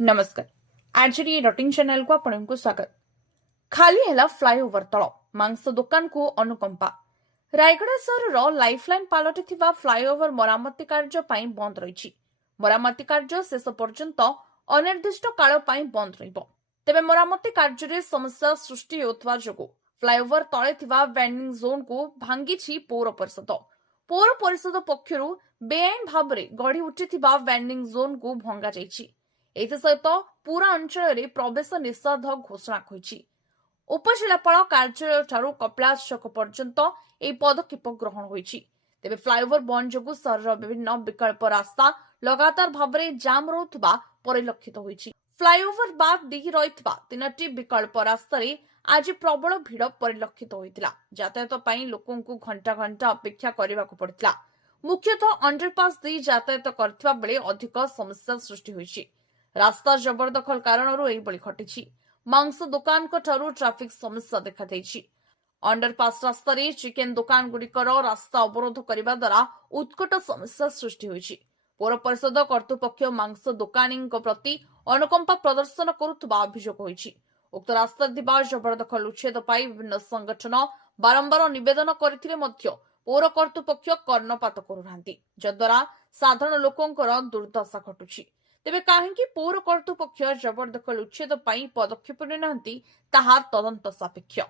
नमस्कार RJD rutting channel को आपको स्वागत। खाली है फ्लाईओवर तल मांस दुकान को अनुकंपा। रायगड़ा सहर लाइफलाइन पलटि फ्लाईओवर मरामती कार्य बंद रही। मरामती कार्य शेष पर्यंत अनिर्दिष्ट काल बंद तेबे मरामती कार्य समस्या सृष्टि होता जो फ्लाईओवर तले वेंडिंग जोन को भांगी पौर परिषद पक्षर बेआईन भाव में गढ़ी उठी वेंडिंग जोन को भंगा सहित पूरा अंचल प्रवेश निषेध घोषणा होईछि। उपजिलापाल कार्यालय ठारू कपिलास छक पर्यंत यह पदक्षेप ग्रहण होईछि। तेबे फ्लाईओवर बंद जो सहर विभिन्न विकल्प रास्ता लगातार भाव में जाम रोथबा परिलक्षित होईछि। फ्लाईओवर बाद दी रहितबा तीनटी विकल्प रास्ता आज प्रबल भिड़ परिलक्षित होइतिला। यातायात पई लोकों को घंटा घंटा अपेक्षा करबाक पड़ितला। मुख्यतः अंडरपास दी यातायात करथिबा बेले अधिक समस्या सृष्टि होईछि। रास्ता जबरदखल कारण घटी मांस दुकान ट्राफिक समस्या देखा अंडरपास रास्ता चिकेन दुकान गुड़िकर रास्ता अवरोध करने द्वारा उत्कट समस्या सृष्टि होईछि। पौर परिषद कर्तृपक्ष मांस दुकानी प्रति अनुकंपा प्रदर्शन करुवा अभियोग होईछि। उक्त रास्ता जबरदखल उच्छेद पाई विभिन्न संगठन बारंबार निवेदन करथिले मध्य पौर कर्तृपक्ष कर्णपात करुनाहांती, जद्वारा साधारण लोकंकर दुर्दशा घटुछि। तेबे काहेकि पौर कर्तृपक्ष जबरदखल उच्छेद पाई पदक्षेप नेनाहांती ताहा तदंत सापेक्ष।